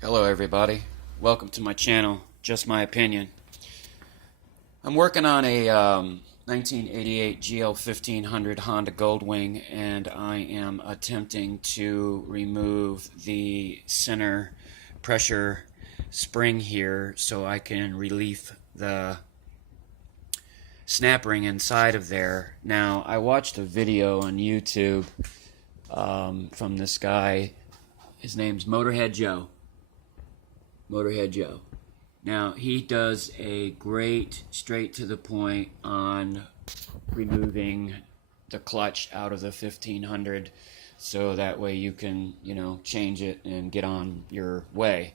Hello everybody, welcome to my channel, Just My Opinion. I'm working on a 1988 GL 1500 Honda Goldwing, and I am attempting to remove the center pressure spring here so I can relieve the snap ring inside of there. Now, I watched a video on YouTube from this guy. His name's Motorhead Joe. Now, he does a great, straight to the point on removing the clutch out of the 1500 so that way you can, change it and get on your way.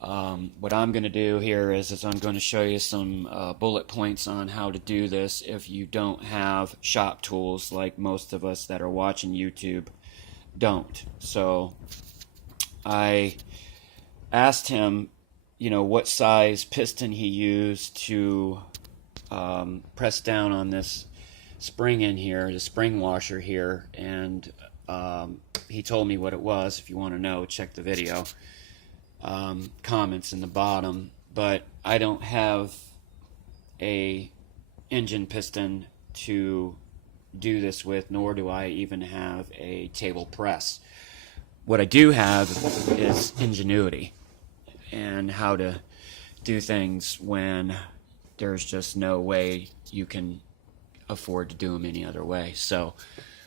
What I'm going to do here is I'm going to show you some bullet points on how to do this if you don't have shop tools like most of us that are watching YouTube don't. So I asked him, what size piston he used to press down on this spring in here, the spring washer here, and he told me what it was. If you want to know, check the video. Comments in the bottom, but I don't have a engine piston to do this with, nor do I even have a table press. What I do have is ingenuity and how to do things when there's just no way you can afford to do them any other way. So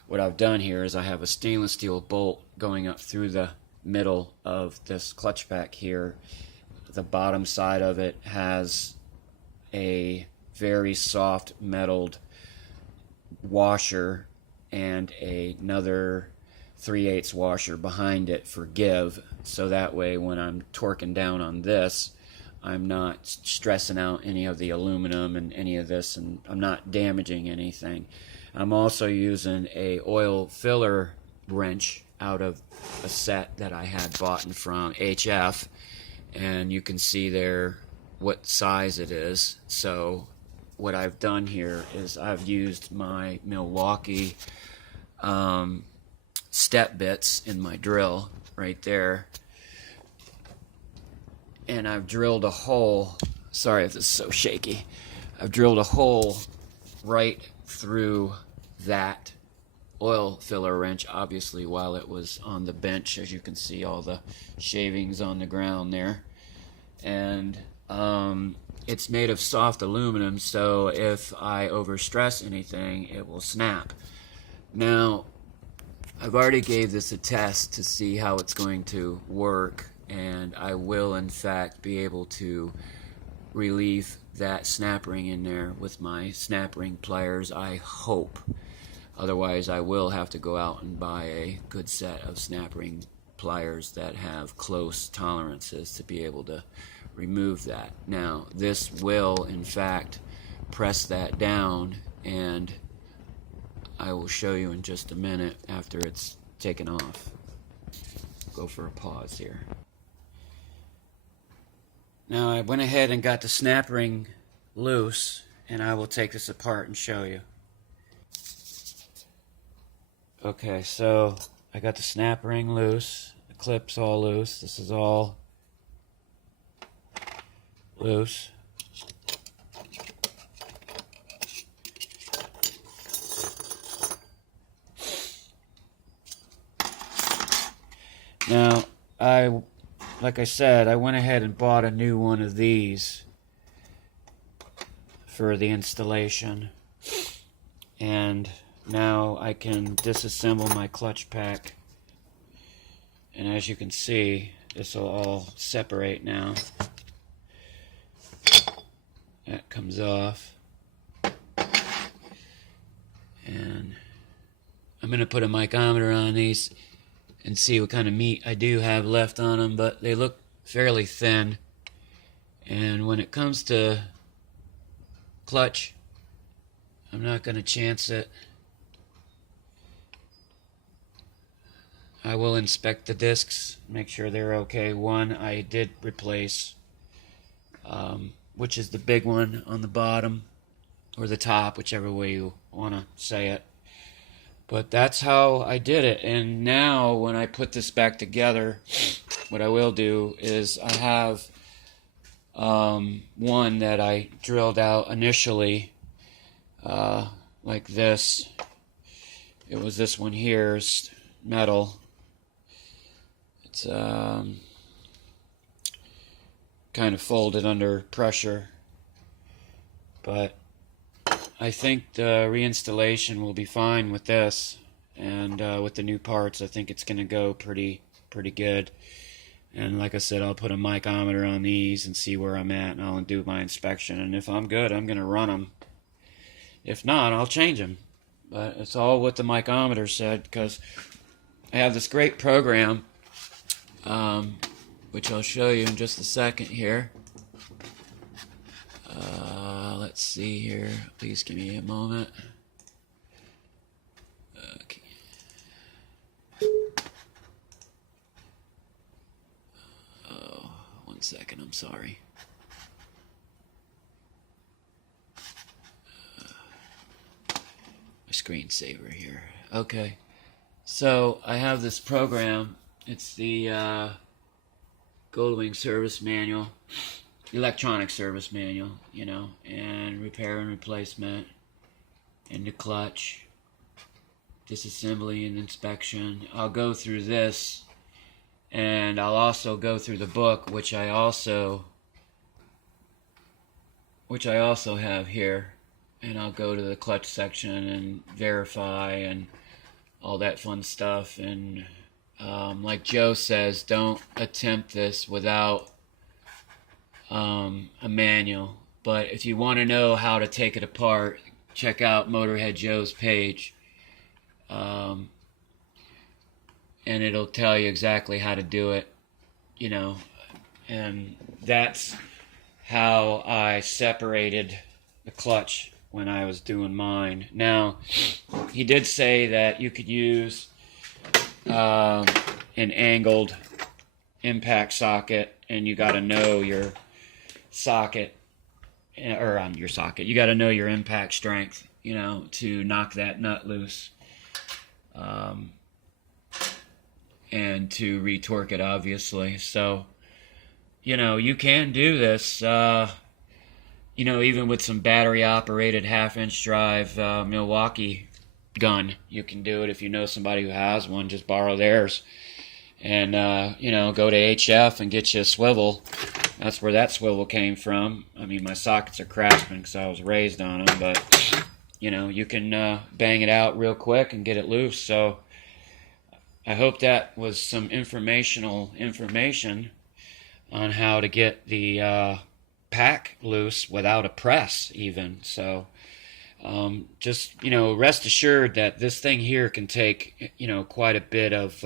what I've done here is I have a stainless steel bolt going up through the middle of this clutch pack here. The bottom side of it has a very soft metalled washer and another 3/8 washer behind it for give, so that way when I'm torquing down on this, I'm not stressing out any of the aluminum and any of this, and I'm not damaging anything. I'm also using a oil filler wrench out of a set that I had bought from HF, and you can see there what size it is. So what I've done here is I've used my Milwaukee step bits in my drill right there, and I've drilled a hole. Sorry if this is so shaky. I've drilled a hole right through that oil filler wrench, obviously while it was on the bench, as you can see all the shavings on the ground there, and it's made of soft aluminum, so if I overstress anything it will snap. Now, I've already gave this a test to see how it's going to work, and I will in fact be able to relieve that snap ring in there with my snap ring pliers, I hope. Otherwise I will have to go out and buy a good set of snap ring pliers that have close tolerances to be able to remove that. Now, this will in fact press that down, and I will show you in just a minute after it's taken off. Go for a pause here. Now, I went ahead and got the snap ring loose, and I will take this apart and show you. Okay, so I got the snap ring loose, the clip's all loose, this is all loose. Now, like I said, I went ahead and bought a new one of these for the installation, and now I can disassemble my clutch pack, and as you can see, this will all separate now. That comes off, and I'm going to put a micrometer on these and see what kind of meat I do have left on them, but they look fairly thin. And when it comes to clutch, I'm not going to chance it. I will inspect the discs, make sure they're okay. One I did replace, which is the big one on the bottom, or the top, whichever way you want to say it. But that's how I did it. And now when I put this back together, what I will do is I have one that I drilled out initially like this. It was this one here, it's metal. It's kind of folded under pressure, but I think the reinstallation will be fine with this, and with the new parts I think it's gonna go pretty good. And like I said, I'll put a micrometer on these and see where I'm at, and I'll do my inspection, and if I'm good, I'm gonna run them. If not, I'll change them. But it's all what the micrometer said, because I have this great program, which I'll show you in just a second here. Let's see here. Please give me a moment. Okay. Oh, 1 second. I'm sorry. My screensaver here. Okay. So I have this program. It's the Goldwing Service Manual, electronic service manual, you know, and repair and replacement, and the clutch, disassembly and inspection. I'll go through this, and I'll also go through the book, which I also have here, and I'll go to the clutch section and verify and all that fun stuff. And like Joe says, don't attempt this without a manual. But if you want to know how to take it apart, check out Motorhead Joe's page, and it'll tell you exactly how to do it, you know. And that's how I separated the clutch when I was doing mine. Now, he did say that you could use an angled impact socket, and you got to know your socket, or on your socket, you got to know your impact strength, you know, to knock that nut loose, and to retorque it, obviously. So, you know, you can do this, you know, even with some battery operated half-inch drive Milwaukee gun. You can do it. If you know somebody who has one, just borrow theirs, and you know, go to HF and get you a swivel. That's where that swivel came from. I mean, my sockets are Craftsman because I was raised on them, but you know, you can bang it out real quick and get it loose. So I hope that was some information on how to get the pack loose without a press even. So just, you know, rest assured that this thing here can take, you know, quite a bit of,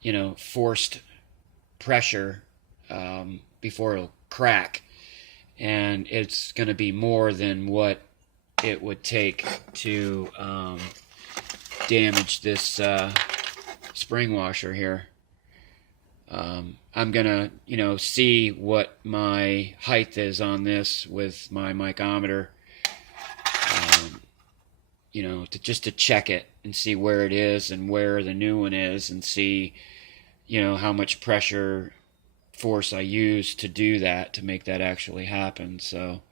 you know, forced pressure before it'll crack. And it's going to be more than what it would take to damage this spring washer here. I'm going to, you know, see what my height is on this with my micrometer. You know, just to check it and see where it is and where the new one is, and see, you know, how much pressure force I use to do that, to make that actually happen. So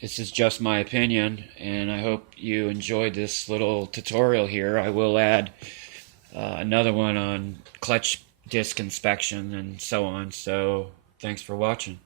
this is just my opinion, and I hope you enjoyed this little tutorial here. I will add another one on clutch disc inspection and so on. So thanks for watching.